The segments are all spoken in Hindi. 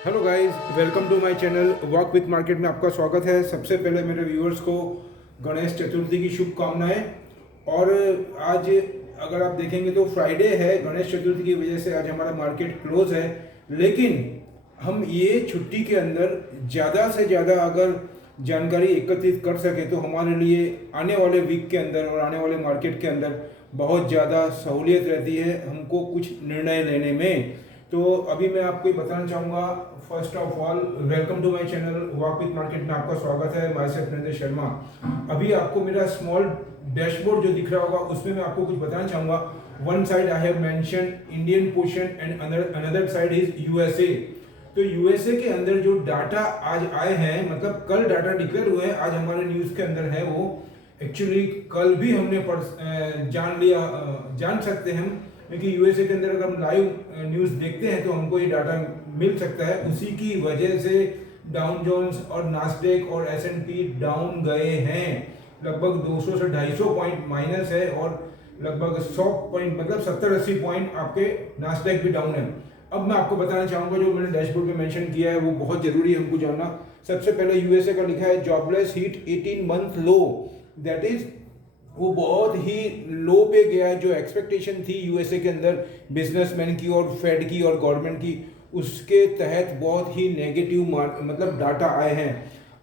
Hello guys, welcome to my channel walk with market में आपका स्वागत है। सबसे पहले मेरे व्यूअर्स को गणेश चतुर्थी की शुभकामनाएं। और आज अगर आप देखेंगे तो फ्राइडे है, गणेश चतुर्थी की वजह से आज हमारा मार्केट क्लोज है। लेकिन हम ये छुट्टी के अंदर ज़्यादा से ज़्यादा अगर जानकारी एकत्रित कर सके तो हमारे लिए आने वाले वीक के अंदर और आने वाले मार्केट के अंदर बहुत ज़्यादा सहूलियत रहती है हमको कुछ निर्णय लेने में। तो अभी मैं आपको ये बताना चाहूँगा, first of all welcome to my channel walk with market में आपका स्वागत है। Myself Narendra Sharma. अभी आपको मेरा स्मॉल डैशबोर्ड जो दिख रहा होगा उसमें मैं आपको कुछ बताना चाहूँगा। One side I have mention Indian portion and another side is USA. तो यूएसए के अंदर जो डाटा आज आए हैं, मतलब कल डाटा डिक्लेयर हुए हैं, आज हमारे न्यूज़ के अंदर है वो। एक्चुअली कल भी हमने जान सकते हैं हम, क्योंकि यूएसए के अंदर अगर हम लाइव न्यूज़ देखते हैं तो हमको ये डाटा मिल सकता है। उसी की वजह से डाउन जोन्स और नास्डेक और एस&पी डाउन गए हैं। लगभग 200 से 250 पॉइंट माइनस है और लगभग 100 पॉइंट मतलब 70-80 पॉइंट आपके नास्डेक भी डाउन है। अब मैं आपको बताना चाहूँगा, जो मैंने डैशबोर्ड में मेंशन किया है वो बहुत ज़रूरी है हमको जानना। सबसे पहले यूएसए का लिखा है jobless hit 18 month low, that is वो बहुत ही लो पे गया है। जो एक्सपेक्टेशन थी यूएसए के अंदर बिजनेसमैन की और फेड की और गवर्नमेंट की, उसके तहत बहुत ही नेगेटिव मतलब डाटा आए हैं।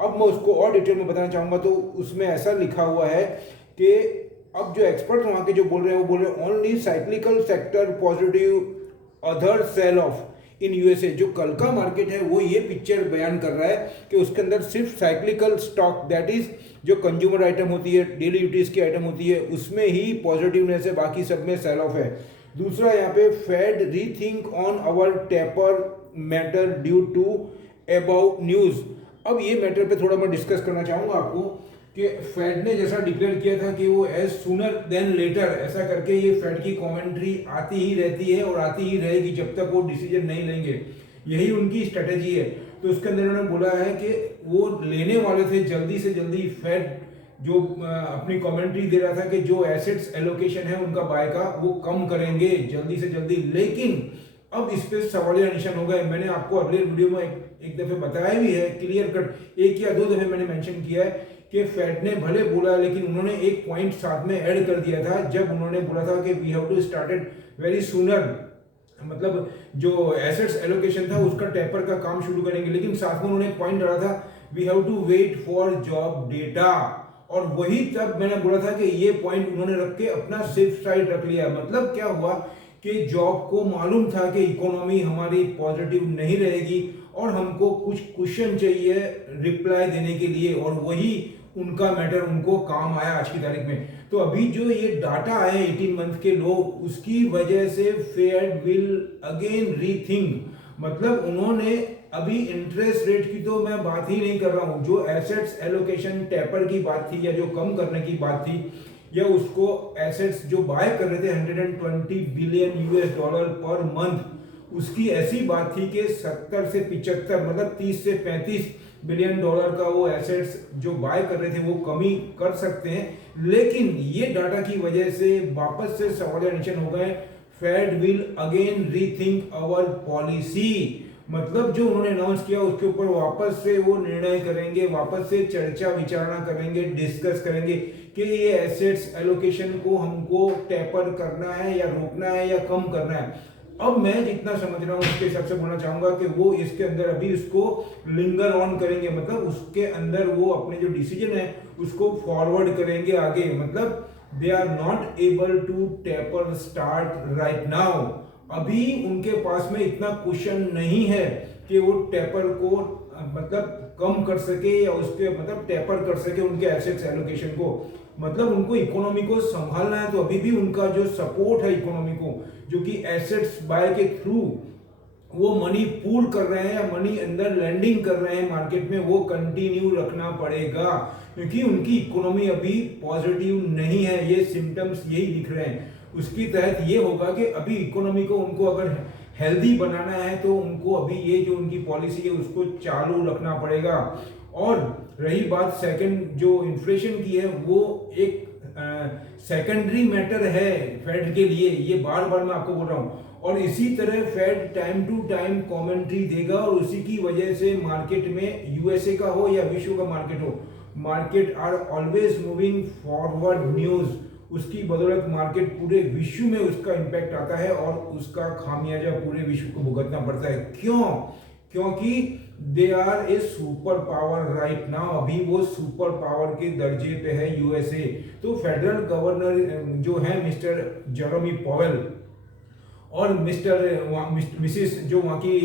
अब मैं उसको और डिटेल में बताना चाहूँगा। तो उसमें ऐसा लिखा हुआ है कि अब जो एक्सपर्ट वहाँ के जो बोल रहे हैं वो बोल रहे हैं only cyclical sector positive other sell off in USA. जो कल का मार्केट है वो ये पिक्चर बयान कर रहा है कि उसके अंदर सिर्फ साइक्लिकल स्टॉक, दैट इज जो कंज्यूमर आइटम होती है, डेली यूटिलिटीज की आइटम होती है, उसमें ही पॉजिटिवनेस है, बाकी सब में सेल ऑफ है। दूसरा यहाँ पे Fed rethink on our taper matter due to about news. अब ये मैटर पे थोड़ा मैं डिस्कस करना चाहूँगा आपको कि फेड ने जैसा डिक्लेयर किया था कि वो एज सूनर देन लेटर ऐसा करके, ये फेड की कमेंट्री आती ही रहती है और आती ही रहेगी जब तक वो डिसीजन नहीं लेंगे। यही उनकी स्ट्रेटेजी है। तो उसके अंदर उन्होंने बोला है कि वो लेने वाले थे जल्दी से जल्दी। फेड जो अपनी कमेंट्री दे रहा था कि जो एसेट्स एलोकेशन है उनका बाय का वो कम करेंगे जल्दी से जल्दी। लेकिन अब इस पे सवालिया निशान हो गए। मैंने आपको अगले वीडियो में एक दफे बताया भी है, क्लियर कट 1 या 2 दफे मैंने मेंशन किया है कि फेड ने भले बोला, लेकिन उन्होंने एक पॉइंट साथ में ऐड कर दिया था जब उन्होंने बोला था कि we have to started very sooner, मतलब जो एसेट्स एलोकेशन था उसका टेपर का काम शुरू करेंगे। लेकिन साथ में उन्होंने एक पॉइंट डाला था we have to wait for job data. और वही तब मैंने बोला था कि ये पॉइंट उन्होंने रख के अपना सेफ साइड रख लिया। मतलब क्या हुआ कि जॉब को मालूम था कि इकोनॉमी हमारी पॉजिटिव नहीं रहेगी और हमको कुछ क्वेश्चन चाहिए रिप्लाई देने के लिए, और वही उनका मैटर उनको काम आया आज की तारीख में। तो अभी जो ये डाटा आए 18 मंथ के लो, उसकी वजह से फेड विल अगेन रीथिंक, मतलब उन्होंने अभी इंटरेस्ट रेट की तो मैं बात ही नहीं कर रहा हूं, जो एसेट्स एलोकेशन टेपर की बात थी या जो कम करने की बात थी, या उसको एसेट्स जो बाय कर रहे थे 120 billion US dollar per month, उसकी ऐसी बात थी कि 70 से 75 मतलब 30 से 35 बिलियन डॉलर का वो एसेट्स जो बाय कर रहे थे वो कमी कर सकते हैं। लेकिन ये डाटा की वजह से वापस से सवालिया निशान हो गए। Fed will again rethink our policy, मतलब जो उन्होंने अनाउंस किया उसके ऊपर वापस से वो निर्णय करेंगे, वापस से चर्चा विचारणा करेंगे, डिस्कस करेंगे कि ये एसेट्स एलोकेशन को हमको टेपर करना है या रोकना है या कम करना है। अब मैं जितना समझ रहा हूँ उसके हिसाब से बोलना चाहूंगा कि वो इसके अंदर अभी इसको लिंगर ऑन करेंगे, मतलब उसके अंदर वो अपने जो डिसीजन है उसको फॉरवर्ड करेंगे आगे। मतलब they are not able to taper start right now. अभी उनके पास में इतना क्वेश्चन नहीं है कि वो टेपर को मतलब कम कर सके या उसके मतलब टेपर कर सके उनके एसेट्स एलोकेशन को। मतलब उनको इकोनॉमी को संभालना है। तो अभी भी उनका जो सपोर्ट है इकोनॉमी को, जो कि एसेट्स बाय के थ्रू वो मनी पूल कर रहे हैं या मनी अंदर लैंडिंग कर रहे हैं मार्केट में, वो कंटिन्यू रखना पड़ेगा, क्योंकि उनकी इकोनॉमी अभी पॉजिटिव नहीं है। ये सिम्टम्स यही दिख रहे हैं। उसकी तहत ये होगा कि अभी इकोनॉमी को उनको अगर हेल्दी बनाना है तो उनको अभी ये जो उनकी पॉलिसी है उसको चालू रखना पड़ेगा। और रही बात सेकंड जो इन्फ्लेशन की है, वो एक सेकेंडरी मैटर है फेड के लिए, ये बार बार मैं आपको बोल रहा हूँ। और इसी तरह Fed time to time commentary देगा और उसी की वजह से मार्केट में यूएसए का हो या विश्व का मार्केट हो, market are always moving forward news, उसकी बदौलत मार्केट पूरे विश्व में उसका इंपैक्ट आता है और उसका खामियाजा पूरे विश्व को भुगतना पड़ता है। क्यों? क्योंकि they are a super power right now, अभी वो सुपर पावर के दर्जे पे है यूएसए। तो फेडरल गवर्नर जो है मिस्टर जेरोमी पॉवेल और मिसिस जो वहाँ की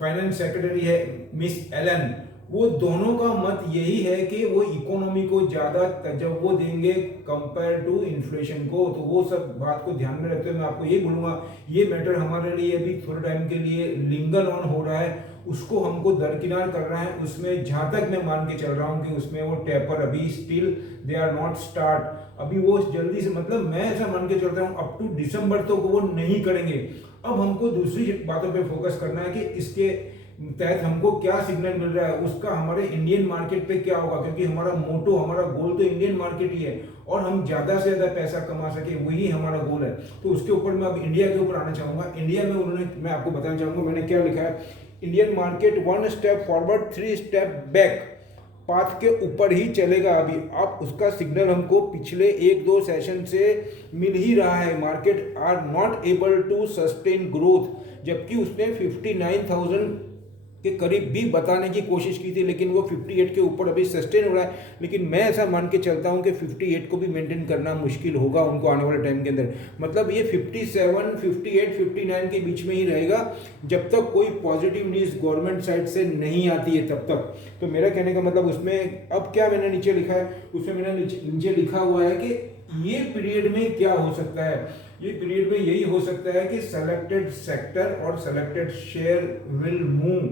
फाइनेंस सेक्रेटरी है मिस एलन, वो दोनों का मत यही है कि वो इकोनॉमी को ज़्यादा तवज्जो देंगे कंपेयर टू इन्फ्लेशन को। तो वो सब बात को ध्यान में रखते हुए मैं आपको ये बोलूँगा, ये मैटर हमारे लिए अभी थोड़े टाइम के लिए लिंगर ऑन हो रहा है, उसको हमको दरकिनार कर रहा है। उसमें जहाँ तक मैं मान के चल रहा हूँ कि उसमें वो टेपर अभी still they are not start, अभी वो जल्दी से, मतलब मैं ऐसा मान के चल रहा हूँ अप टू दिसंबर तो वो नहीं करेंगे। अब हमको दूसरी बातों पे फोकस करना है कि इसके तहत हमको क्या सिग्नल मिल रहा है, उसका हमारे इंडियन मार्केट पे क्या होगा, क्योंकि हमारा मोटो, हमारा गोल तो इंडियन मार्केट ही है और हम ज़्यादा से ज़्यादा पैसा कमा सके, वही हमारा गोल है। तो उसके ऊपर मैं अब इंडिया के ऊपर आना चाहूँगा। इंडिया में मैं आपको बताना चाहूँगा मैंने क्या लिखा है, Indian market 1 step forward 3 step back path के ऊपर ही चलेगा अभी। अब उसका सिग्नल हमको पिछले 1-2 सेशन से मिल ही रहा है। Market are not able to sustain growth, जबकि उसने 59,000 के करीब भी बताने की कोशिश की थी, लेकिन वो 58 के ऊपर अभी सस्टेन हो रहा है। लेकिन मैं ऐसा मान के चलता हूँ कि 58 को भी मेंटेन करना मुश्किल होगा उनको आने वाले टाइम के अंदर। मतलब ये 57, 58, 59 के बीच में ही रहेगा जब तक कोई पॉजिटिव न्यूज़ गवर्नमेंट साइड से नहीं आती है तब तक। तो मेरा कहने का मतलब उसमें अब क्या मैंने नीचे लिखा है, उसमें मैंने नीचे लिखा हुआ है कि ये पीरियड में क्या हो सकता है। ये पीरियड में यही हो सकता है कि सेलेक्टेड सेक्टर और selected share will move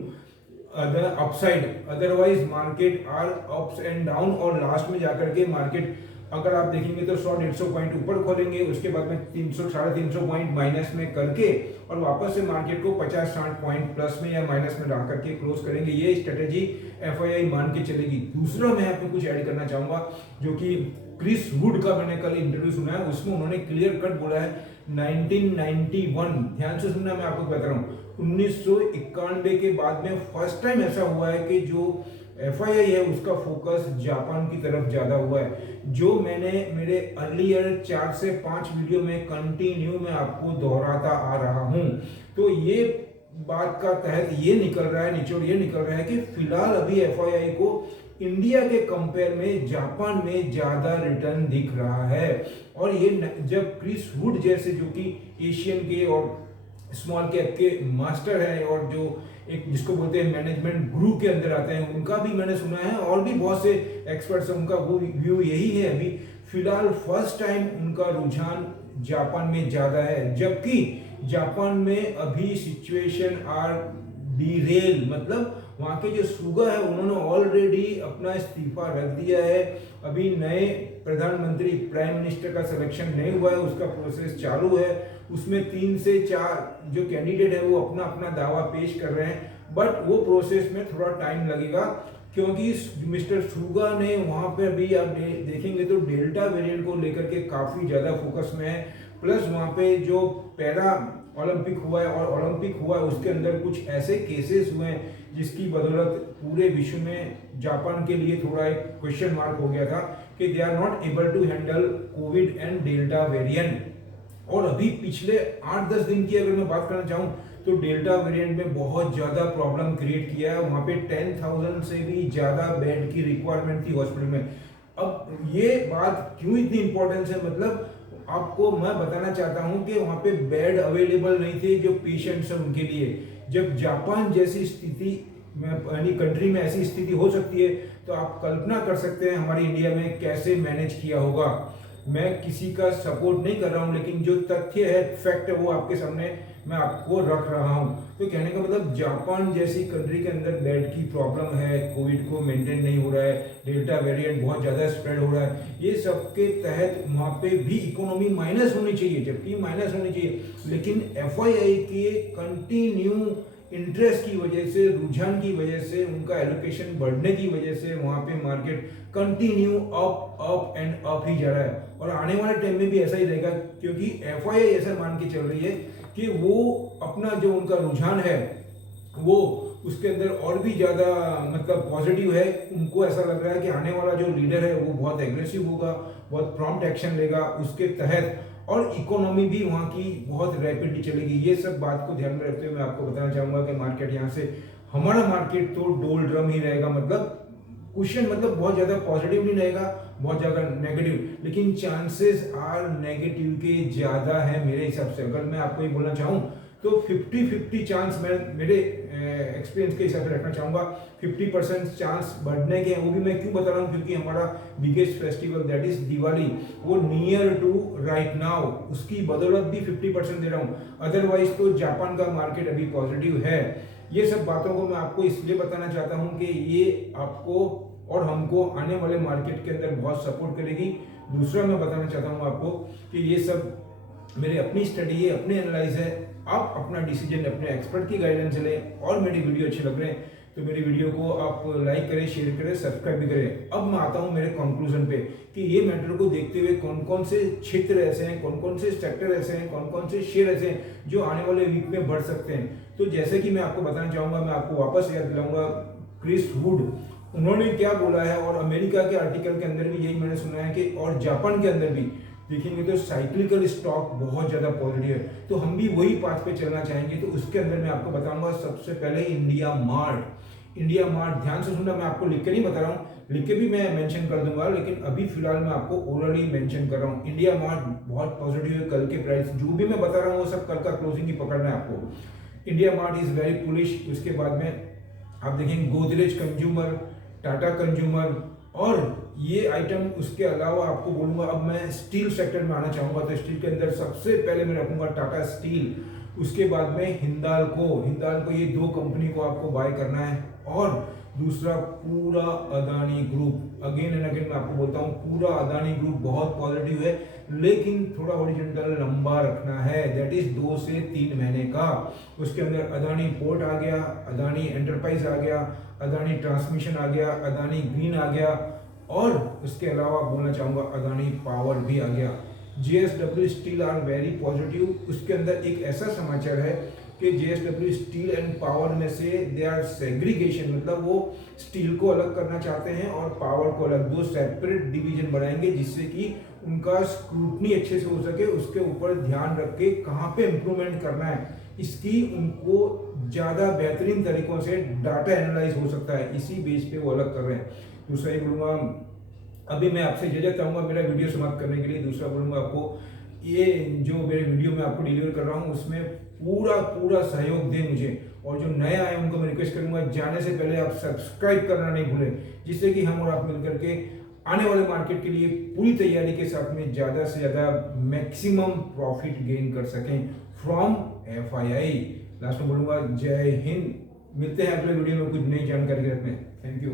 other upside, otherwise market are ups and down. और लास्ट में जाकर के मार्केट अगर आप देखेंगे तो 100-150 पॉइंट ऊपर खोलेंगे, उसके बाद में 300-350 पॉइंट माइनस में करके और वापस से मार्केट को 50-60 पॉइंट प्लस में या माइनस में ला करके क्लोज करेंगे। ये स्ट्रेटेजी एफआईआई मान के चलेगी। दूसरा मैं आपको कुछ ऐड करना चाहूँगा, जो कि क्रिस वुड का मैंने कल इंटरव्यू सुना है, उसमें उन्होंने क्लियर कट बोला है 1991, ध्यान से सुनना, मैं आपको बता रहा हूँ, 1991 के बाद में फर्स्ट टाइम ऐसा हुआ है कि जो एफआईआई है उसका फोकस जापान की तरफ ज्यादा हुआ है। जो मैंने मेरे अर्लियर 4 से 5 वीडियो में कंटिन्यू में आपको दोहराता आ रहा हूं। तो ये बात का तहत ये निकल रहा है, निचोड़ ये निकल रहा है कि फिलहाल अभी एफआईआई को इंडिया के कंपेयर में जापान में ज्यादा रिटर्न दिख रहा है। और ये जब क्रिस वुड जैसे जो कि एशियन के और स्मॉल कैप के मास्टर है और जो एक जिसको बोलते हैं मैनेजमेंट गुरु के अंदर आते हैं, उनका भी मैंने सुना है और भी बहुत से एक्सपर्ट्स हैं, उनका वो व्यू यही है। अभी फिलहाल फर्स्ट टाइम उनका रुझान जापान में ज्यादा है, जबकि जापान में अभी सिचुएशन आर डीरेल, मतलब वहाँ के जो सुगा है उन्होंने ऑलरेडी अपना इस्तीफा रख दिया है। अभी नए प्रधानमंत्री प्राइम मिनिस्टर का सिलेक्शन नहीं हुआ है, उसका प्रोसेस चालू है। उसमें 3 से 4 जो कैंडिडेट है वो अपना अपना दावा पेश कर रहे हैं, बट वो प्रोसेस में थोड़ा टाइम लगेगा क्योंकि मिस्टर सुगा ने वहाँ पे अभी आप देखेंगे तो डेल्टा वेरिएंट को लेकर के काफ़ी ज़्यादा फोकस में है। प्लस वहाँ पे जो पैरा ओलंपिक हुआ है और ओलंपिक हुआ है उसके अंदर कुछ ऐसे केसेस हुए हैं जिसकी बदौलत पूरे विश्व में जापान के लिए थोड़ा एक क्वेश्चन मार्क हो गया था कि they are not able to handle Covid and delta variant. और अभी पिछले 8-10 दिन की अगर मैं बात करना चाहूँ तो डेल्टा वेरिएंट में बहुत ज़्यादा प्रॉब्लम क्रिएट किया है। वहाँ पे 10,000 से भी ज़्यादा बेड की रिक्वायरमेंट थी हॉस्पिटल में। अब ये बात क्यों इतनी इंपॉर्टेंस है, मतलब आपको मैं बताना चाहता हूँ कि वहाँ पे बेड अवेलेबल नहीं थे जो पेशेंट्स हैं उनके लिए। जब जापान जैसी स्थिति में यानी कंट्री में ऐसी स्थिति हो सकती है तो आप कल्पना कर सकते हैं हमारी इंडिया में कैसे मैनेज किया होगा। मैं किसी का सपोर्ट नहीं कर रहा हूं, लेकिन जो तथ्य है, फैक्ट है, वो आपके सामने मैं आपको रख रहा हूं। तो कहने का मतलब जापान जैसी कंट्री के अंदर बेड की प्रॉब्लम है, कोविड को मेंटेन नहीं हो रहा है, डेल्टा वेरिएंट बहुत ज़्यादा स्प्रेड हो रहा है, ये सब के तहत वहाँ पे भी इकोनॉमी माइनस होनी चाहिए, जबकि माइनस होनी चाहिए। लेकिन एफआईआई के कंटिन्यू इंटरेस्ट की वजह से, रुझान की वजह से, उनका एलोकेशन बढ़ने की वजह से वहाँ पे market continue up and up ही जा रहा है। और आने वाले टाइम में भी ऐसा ही रहेगा क्योंकि एफआईआई ऐसा मान के चल रही है कि वो अपना जो उनका रुझान है वो उसके अंदर और भी ज़्यादा मतलब पॉजिटिव है। उनको ऐसा लग रहा है कि आने वाला जो लीडर है वो बहुत एग्रेसिव होगा, बहुत प्रॉम्प्ट एक्शन लेगा उसके तहत, और इकोनॉमी भी वहाँ की बहुत रैपिडली चलेगी। ये सब बात को ध्यान में रखते हुए मैं आपको बताना चाहूँगा कि मार्केट यहाँ से, हमारा मार्केट तो डोल ड्रम ही रहेगा, मतलब क्वेश्चन मतलब बहुत ज़्यादा पॉजिटिव नहीं रहेगा, बहुत ज़्यादा नेगेटिव, लेकिन चांसेस आर नेगेटिव के ज़्यादा है मेरे हिसाब से। अगर मैं आपको ये बोलना चाहूँ तो 50-50 चांस मैं मेरे एक्सपीरियंस के हिसाब से रखना चाहूँगा। 50% चांस बढ़ने के हैं। वो भी मैं क्यों बता रहा हूँ, क्योंकि हमारा biggest festival that is Diwali वो नियर टू राइट नाउ, उसकी बदौलत भी 50% दे रहा हूँ। अदरवाइज तो जापान का मार्केट अभी पॉजिटिव है। ये सब बातों को मैं आपको इसलिए बताना चाहता हूँ कि ये आपको और हमको आने वाले मार्केट के अंदर बहुत सपोर्ट करेगी। दूसरा मैं बताना चाहता हूँ आपको कि ये सब मेरी अपनी स्टडी है, अपने एनालाइज है। आप अपना डिसीजन अपने एक्सपर्ट की गाइडेंस लें। और मेरी वीडियो अच्छे लग रहे हैं तो मेरी वीडियो को आप लाइक करें, शेयर करें, सब्सक्राइब भी करें। अब मैं आता हूं मेरे कंक्लूजन पे कि ये मैटर को देखते हुए कौन कौन से क्षेत्र ऐसे हैं, कौन कौन से सेक्टर ऐसे हैं, कौन कौन से शेयर ऐसे हैं जो आने वाले वीक में बढ़ सकते हैं। तो जैसे कि मैं आपको बताना चाहूंगा, मैं आपको वापस याद दिलाऊंगा क्रिस वुड, उन्होंने क्या बोला है, और अमेरिका के आर्टिकल के अंदर भी यही मैंने सुना है कि, और जापान के अंदर भी देखेंगे तो साइक्लिकल स्टॉक बहुत ज़्यादा पॉजिटिव है। तो हम भी वही पाथ पे चलना चाहेंगे। तो उसके अंदर मैं आपको बताऊंगा सबसे पहले इंडिया मार्ट। इंडिया मार्ट ध्यान से सुनना, मैं आपको लिख के नहीं बता रहा हूँ, लिख के भी मैं मेंशन कर दूंगा, लेकिन अभी फिलहाल मैं आपको ओरली मेंशन कर रहा हूँ। इंडिया मार्ट बहुत पॉजिटिव है। कल के प्राइस जो भी मैं बता रहा हूँ वो सब कल का क्लोजिंग ही पकड़ना है आपको। India mart is very police. उसके बाद में आप देखेंगे गोदरेज कंज्यूमर, टाटा कंज्यूमर, और ये आइटम। उसके अलावा आपको बोलूंगा, अब मैं स्टील सेक्टर में आना चाहूंगा। तो स्टील के अंदर सबसे पहले मैं रखूंगा टाटा स्टील, उसके बाद में हिंदाल्को, ये दो कंपनी को आपको बाय करना है। और दूसरा पूरा Adani group. Again and again मैं आपको बोलता हूँ, पूरा अदानी ग्रुप बहुत पॉजिटिव है, लेकिन थोड़ा हॉरिजॉन्टल लंबा रखना है, दैट इज 2 से 3 महीने का। उसके अंदर अदानी पोर्ट आ गया, अदानी एंटरप्राइज आ गया, अदानी ट्रांसमिशन आ गया, अदानी ग्रीन आ गया, और उसके अलावा बोलना चाहूँगा अदानी पावर भी आ गया। JSW steel are very positive. उसके अंदर एक ऐसा समाचार है कि JSW स्टील एंड पावर में से दे आर सेग्रीगेशन, मतलब वो स्टील को अलग करना चाहते हैं और पावर को अलग, दो सेपरेट डिवीजन बनाएंगे, जिससे कि उनका स्क्रूटनी अच्छे से हो सके, उसके ऊपर ध्यान रख के कहाँ पे इम्प्रूवमेंट करना है, इसकी उनको ज़्यादा बेहतरीन तरीकों से डाटा एनालाइज हो सकता है, इसी बेस पे वो अलग कर रहे हैं। दूसरा ये बोलूँगा, अभी मैं आपसे इजाजत चाहूँगा मेरा वीडियो समाप्त करने के लिए। दूसरा बोलूँगा आपको, ये जो मेरे वीडियो में आपको डिलीवर कर रहा हूँ उसमें पूरा सहयोग दें मुझे, और जो नया है उनको मैं रिक्वेस्ट करूँगा जाने से पहले आप सब्सक्राइब करना नहीं भूलें, जिससे कि हम और आप मिल करके आने वाले मार्केट के लिए पूरी तैयारी के साथ में ज़्यादा से ज़्यादा मैक्सिमम प्रॉफिट गेन कर सकें फ्रॉम FII। लास्ट में बोलूँगा जय हिंद। मिलते हैं अगले वीडियो में कुछ नई जानकारी के साथ में। Thank you.